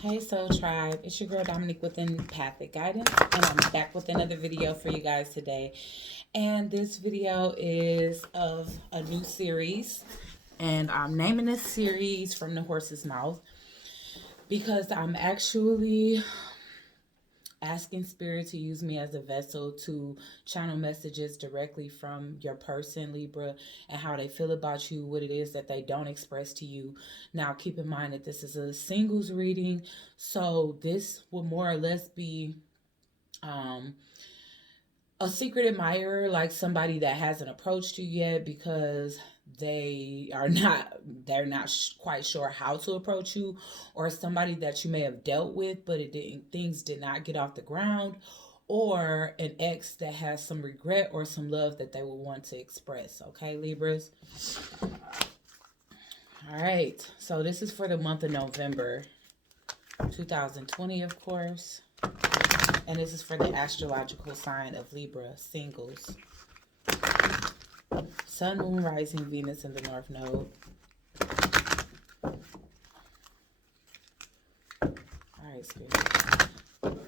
Hey Soul Tribe, it's your girl Dominique with Empathic Guidance, and I'm back with another video for you guys today. And this video is of a new series, and I'm naming this series From the Horse's Mouth because I'm actually asking Spirit to use me as a vessel to channel messages directly from your person, Libra, and how they feel about you, what it is that they don't express to you. Now, keep in mind that this is a singles reading, so this will more or less be um, a secret admirer, like somebody that hasn't approached you yet because they're not quite sure how to approach you, or somebody that you may have dealt with but it didn't things did not get off the ground, or an ex that has some regret or some love that they will want to express. Okay, Libras. All right, so this is for the month of November 2020, of course, and this is for the astrological sign of Libra, singles. Sun, Moon, Rising, Venus in the North Node. All right, Spirit. All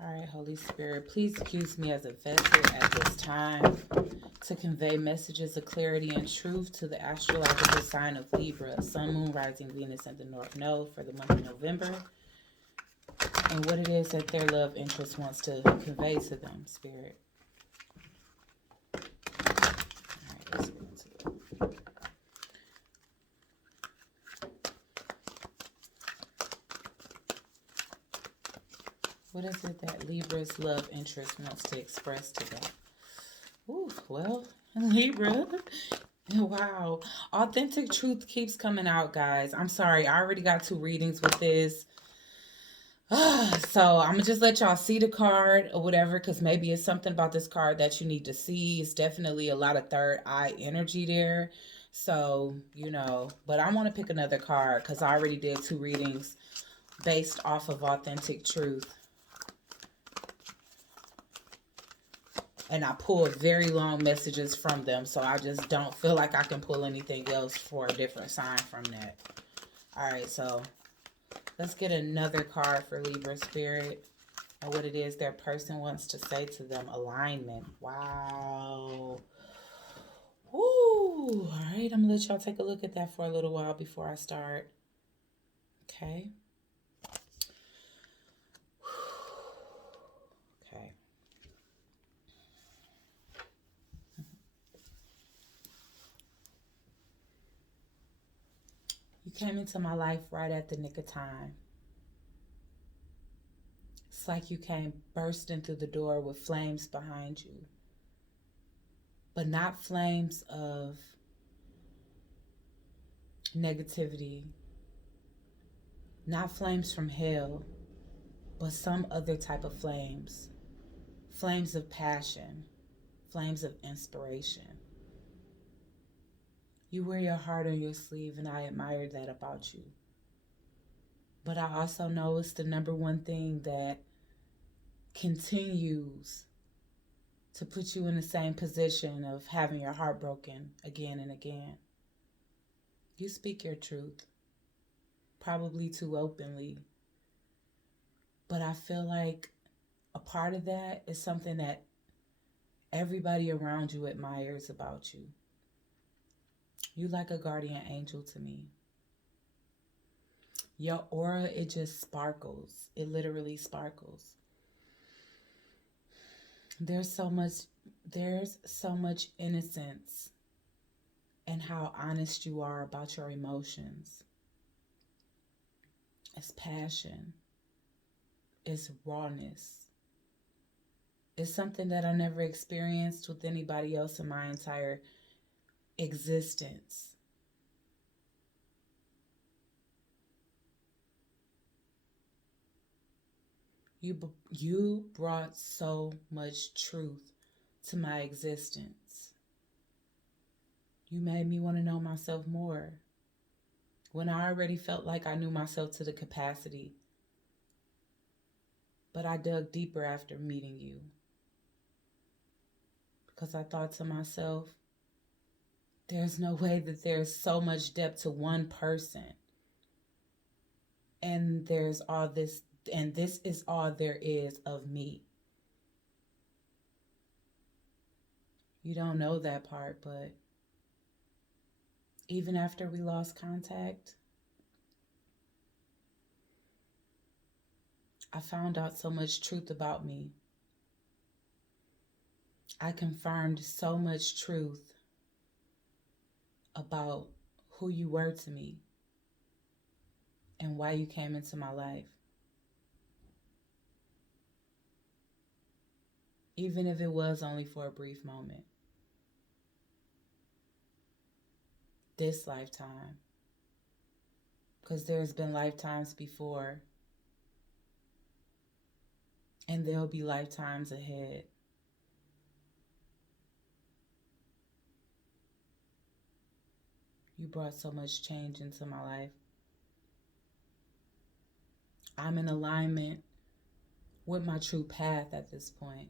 right, Holy Spirit, please use me as a vessel at this time to convey messages of clarity and truth to the astrological sign of Libra, Sun, Moon, Rising, Venus in the North Node for the month of November, and what it is that their love interest wants to convey to them, Spirit. All right, let's get into it. What is it that Libra's love interest wants to express to them? Ooh, well, Libra. Wow. Authentic truth keeps coming out, guys. I'm sorry. I already got 2 readings with this. So I'm going to just let y'all see the card or whatever, because maybe it's something about this card that you need to see. It's definitely a lot of third eye energy there. So, but I want to pick another card because I already did 2 readings based off of authentic truth. And I pulled very long messages from them, so I just don't feel like I can pull anything else for a different sign from that. All right, so let's get another card for Libra Spirit and what it is their person wants to say to them. Alignment. Wow. Woo. All right, I'm going to let y'all take a look at that for a little while before I start. Okay. Okay. You came into my life right at the nick of time. It's like you came bursting through the door with flames behind you. But not flames of negativity, not flames from hell, but some other type of flames. Flames of passion, flames of inspiration. You wear your heart on your sleeve, and I admire that about you. But I also know it's the number one thing that continues to put you in the same position of having your heart broken again and again. You speak your truth, probably too openly, but I feel like a part of that is something that everybody around you admires about you. You like a guardian angel to me. Your aura, it just sparkles. It literally sparkles. There's so much innocence in how honest you are about your emotions. It's passion. It's rawness. It's something that I never experienced with anybody else in my entire existence. You brought so much truth to my existence. You made me want to know myself more when I already felt like I knew myself to the capacity. But I dug deeper after meeting you because I thought to myself, there's no way that there's so much depth to one person. and there's all this, and this is all there is of me. You don't know that part, but even after we lost contact, I found out so much truth about me. I confirmed so much truth about who you were to me and why you came into my life. Even if it was only for a brief moment. This lifetime. Because there's been lifetimes before, and there'll be lifetimes ahead. You brought so much change into my life. I'm in alignment with my true path at this point.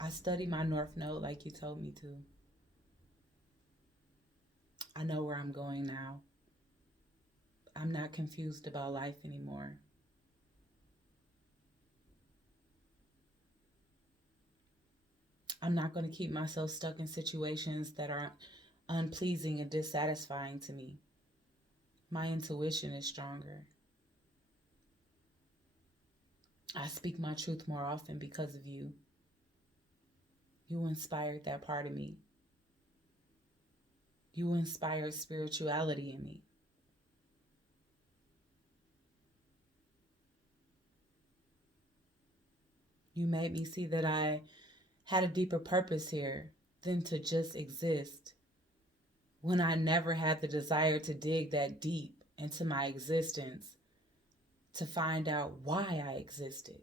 I study my North Node like you told me to. I know where I'm going now. I'm not confused about life anymore. I'm not going to keep myself stuck in situations that are unpleasing and dissatisfying to me. My intuition is stronger. I speak my truth more often because of you. You inspired that part of me. You inspired spirituality in me. You made me see that I had a deeper purpose here than to just exist, when I never had the desire to dig that deep into my existence to find out why I existed.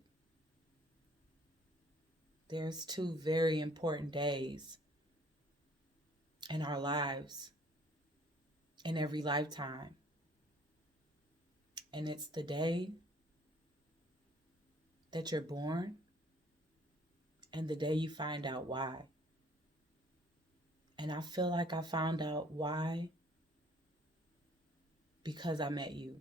There's 2 very important days in our lives, in every lifetime. And it's the day that you're born and the day you find out why. And I feel like I found out why because I met you.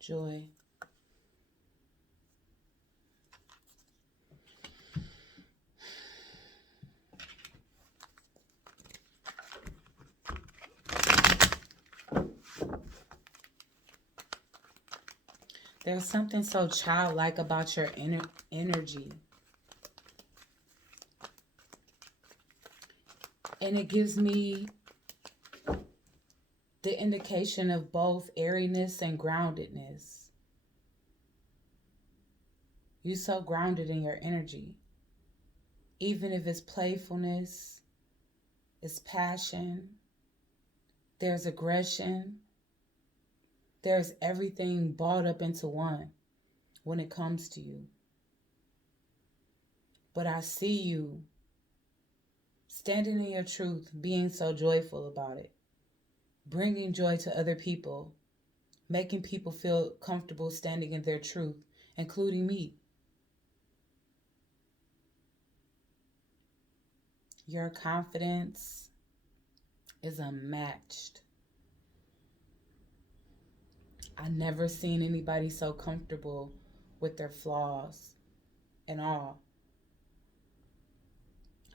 Joy. There's something so childlike about your energy. And it gives me the indication of both airiness and groundedness. You're so grounded in your energy. Even if it's playfulness, it's passion, there's aggression, there's everything balled up into one when it comes to you. But I see you standing in your truth, being so joyful about it, bringing joy to other people, making people feel comfortable standing in their truth, including me. Your confidence is unmatched. I never seen anybody so comfortable with their flaws and all.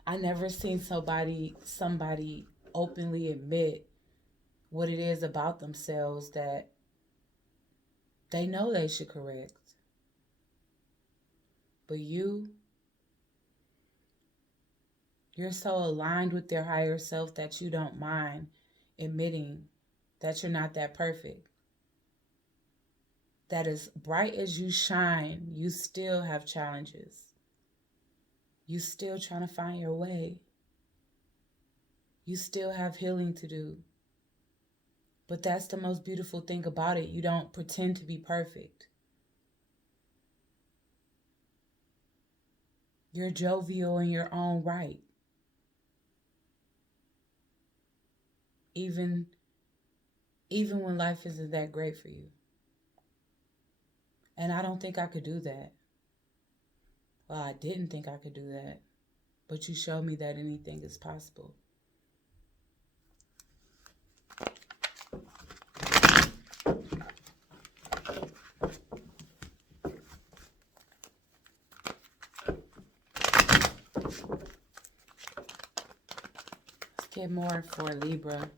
I never seen somebody openly admit what it is about themselves that they know they should correct. But you're so aligned with your higher self that you don't mind admitting that you're not that perfect. That as bright as you shine, you still have challenges. You still trying to find your way. You still have healing to do. But that's the most beautiful thing about it. You don't pretend to be perfect. You're jovial in your own right. even when life isn't that great for you. And I don't think I could do that. Well, I didn't think I could do that. But you showed me that anything is possible. Let's get more for Libra.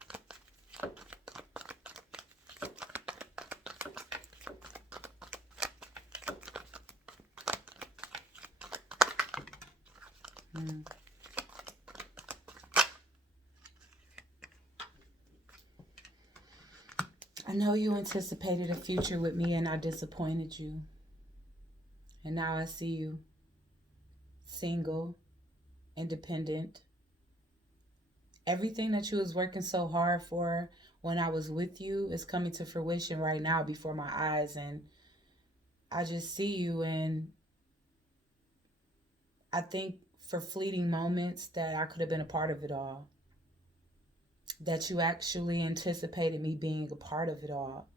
I know you anticipated a future with me and I disappointed you. And now I see you single, independent. Everything that you was working so hard for when I was with you is coming to fruition right now before my eyes. And I just see you, and I think for fleeting moments that I could have been a part of it all. That you actually anticipated me being a part of it all.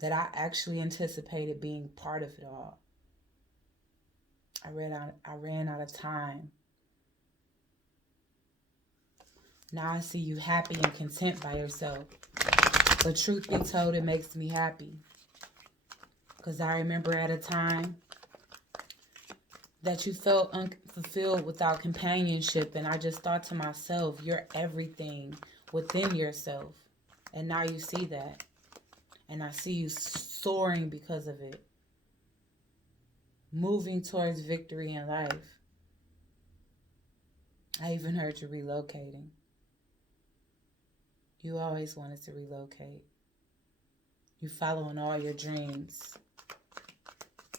That I actually anticipated being part of it all. I ran out of time. Now I see you happy and content by yourself. But truth be told, it makes me happy. Because I remember at a time that you felt unfulfilled without companionship. And I just thought to myself, you're everything within yourself. And now you see that. And I see you soaring because of it. Moving towards victory in life. I even heard you relocating. You always wanted to relocate. You following all your dreams.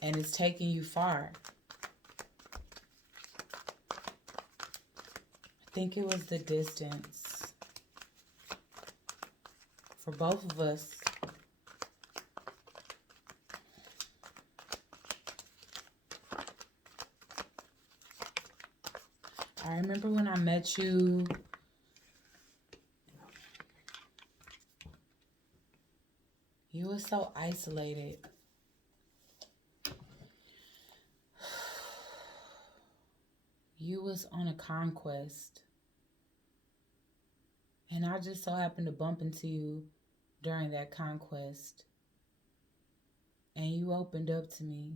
And it's taking you far. I think it was the distance. For both of us. I remember when I met you, you were so isolated. You was on a conquest. And I just so happened to bump into you during that conquest. And you opened up to me.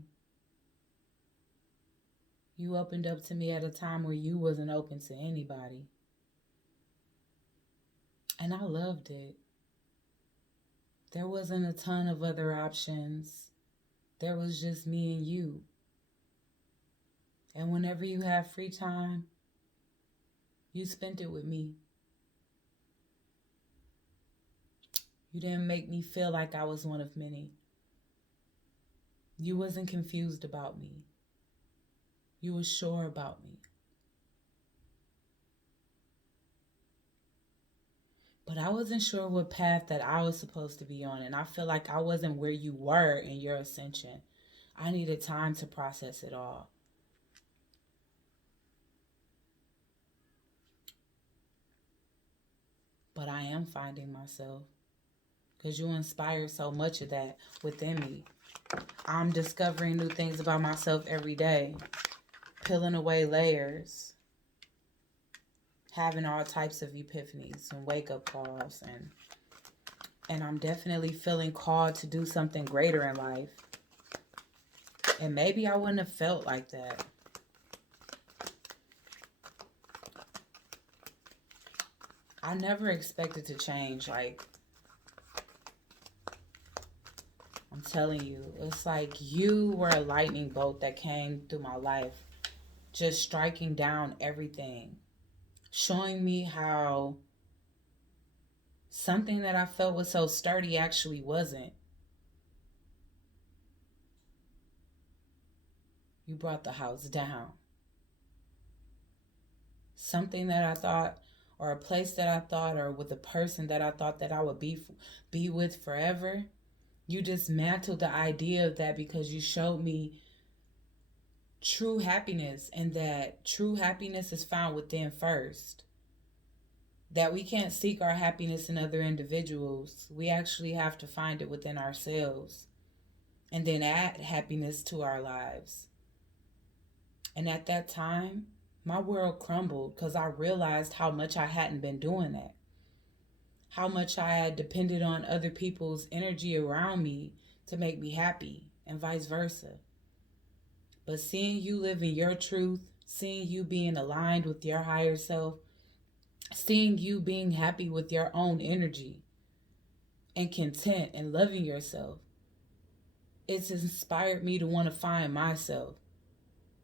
You opened up to me at a time where you wasn't open to anybody. And I loved it. There wasn't a ton of other options. There was just me and you. And whenever you have free time, you spent it with me. You didn't make me feel like I was one of many. You wasn't confused about me. You were sure about me. But I wasn't sure what path that I was supposed to be on. And I feel like I wasn't where you were in your ascension. I needed time to process it all. But I am finding myself. Because you inspire so much of that within me. I'm discovering new things about myself every day. Peeling away layers. Having all types of epiphanies and wake-up calls. And I'm definitely feeling called to do something greater in life. And maybe I wouldn't have felt like that. I never expected to change. Like, I'm telling you, it's like you were a lightning bolt that came through my life. Just striking down everything. Showing me how something that I felt was so sturdy actually wasn't. You brought the house down. Something that I thought, or a place that I thought, or with a person that I thought that I would be with forever. You dismantled the idea of that because you showed me true happiness, and that true happiness is found within first. that we can't seek our happiness in other individuals. We actually have to find it within ourselves and then add happiness to our lives. And at that time, my world crumbled because I realized how much I hadn't been doing that. How much I had depended on other people's energy around me to make me happy, and vice versa. But seeing you living your truth, seeing you being aligned with your higher self, seeing you being happy with your own energy and content and loving yourself, it's inspired me to want to find myself,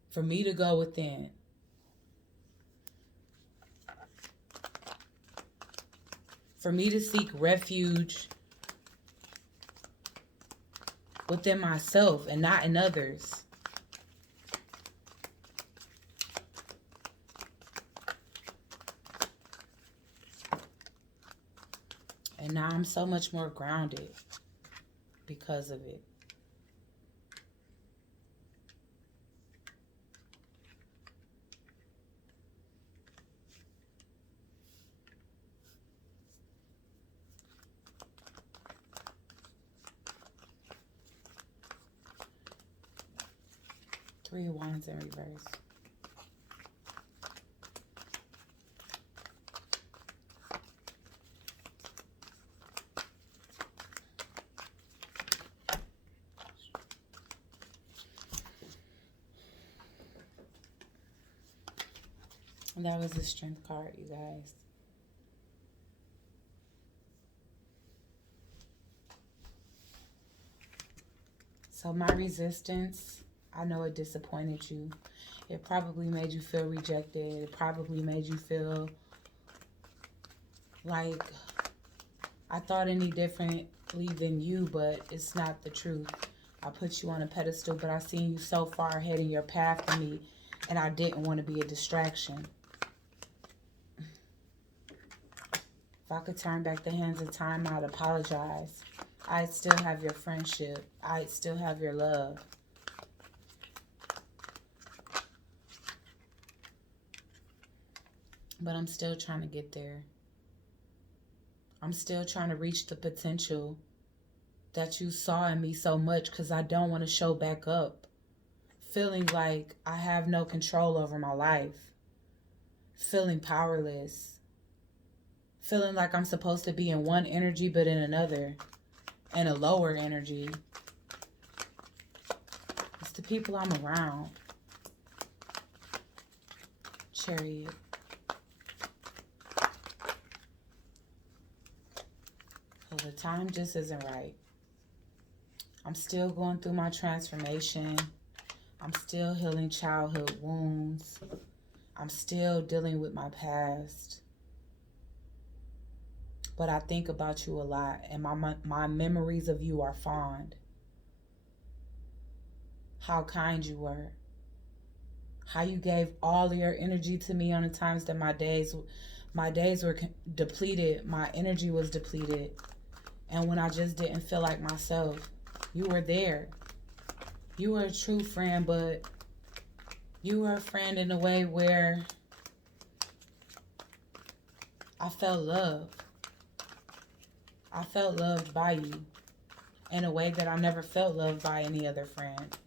for me to go within. For me to seek refuge within myself and not in others. And now I'm so much more grounded because of it. Three of Wands in reverse. And that was the Strength card, you guys. So my resistance, I know it disappointed you. It probably made you feel rejected. It probably made you feel like I thought any differently than you, but it's not the truth. I put you on a pedestal, but I seen you so far ahead in your path to me, and I didn't want to be a distraction. If I could turn back the hands of time, I'd apologize. I'd still have your friendship. I'd still have your love. But I'm still trying to get there. I'm still trying to reach the potential that you saw in me so much, because I don't want to show back up feeling like I have no control over my life, feeling powerless, feeling like I'm supposed to be in one energy but in another, and a lower energy. It's the people I'm around. Chariot. So the time just isn't right. I'm still going through my transformation. I'm still healing childhood wounds. I'm still dealing with my past. But I think about you a lot, and my memories of you are fond. How kind you were. How you gave all of your energy to me on the times that my days were depleted. My energy was depleted. And when I just didn't feel like myself, you were there. You were a true friend, but you were a friend in a way where I felt love. I felt loved by you in a way that I never felt loved by any other friend.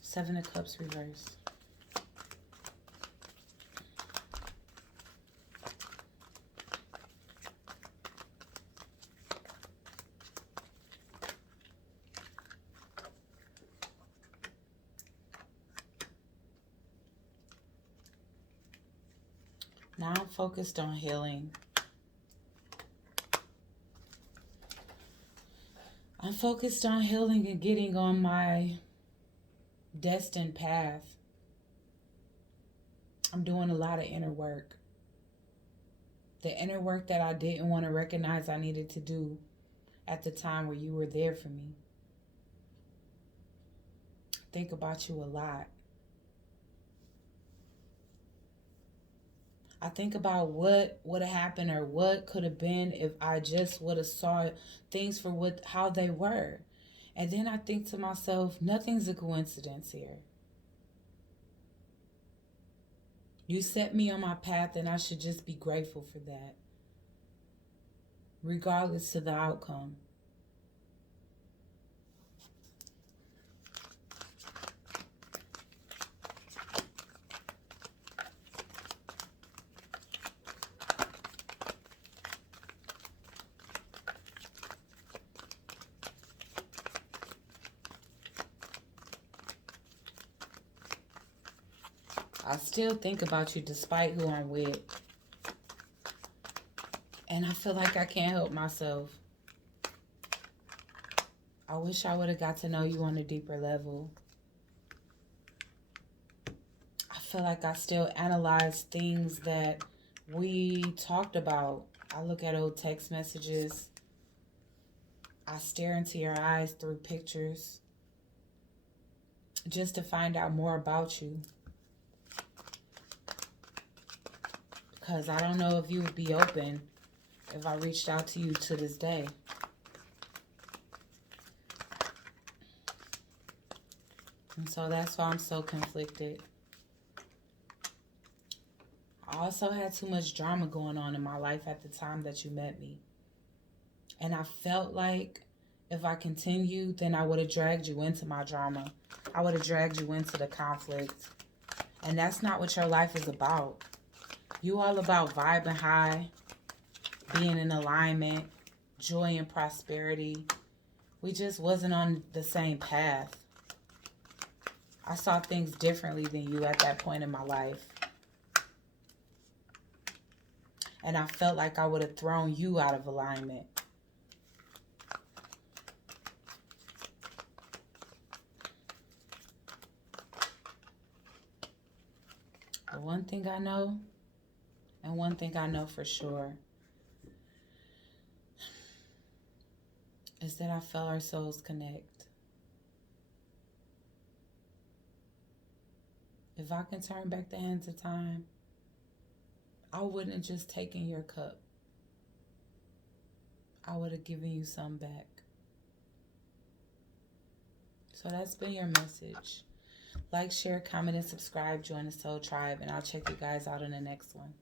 Seven of Cups reverse. Now I'm focused on healing. I'm focused on healing and getting on my destined path. I'm doing a lot of inner work. The inner work that I didn't want to recognize I needed to do at the time where you were there for me. Think about you a lot. I think about what would have happened or what could have been if I just would have saw things for how they were. And then I think to myself, nothing's a coincidence here. You set me on my path, and I should just be grateful for that. regardless of the outcome. I still think about you despite who I'm with. And I feel like I can't help myself. I wish I would have got to know you on a deeper level. I feel like I still analyze things that we talked about. I look at old text messages. I stare into your eyes through pictures just to find out more about you. Because I don't know if you would be open if I reached out to you to this day. And so that's why I'm so conflicted. I also had too much drama going on in my life at the time that you met me. And I felt like if I continued, then I would have dragged you into my drama. I would have dragged you into the conflict. And that's not what your life is about. You all about vibing high, being in alignment, joy and prosperity. We just wasn't on the same path. I saw things differently than you at that point in my life. And I felt like I would have thrown you out of alignment. But one thing I know, and one thing I know for sure, is that I felt our souls connect. If I can turn back the hands of time, I wouldn't have just taken your cup. I would have given you some back. So that's been your message. Like, share, comment, and subscribe. Join the Soul Tribe, and I'll check you guys out in the next one.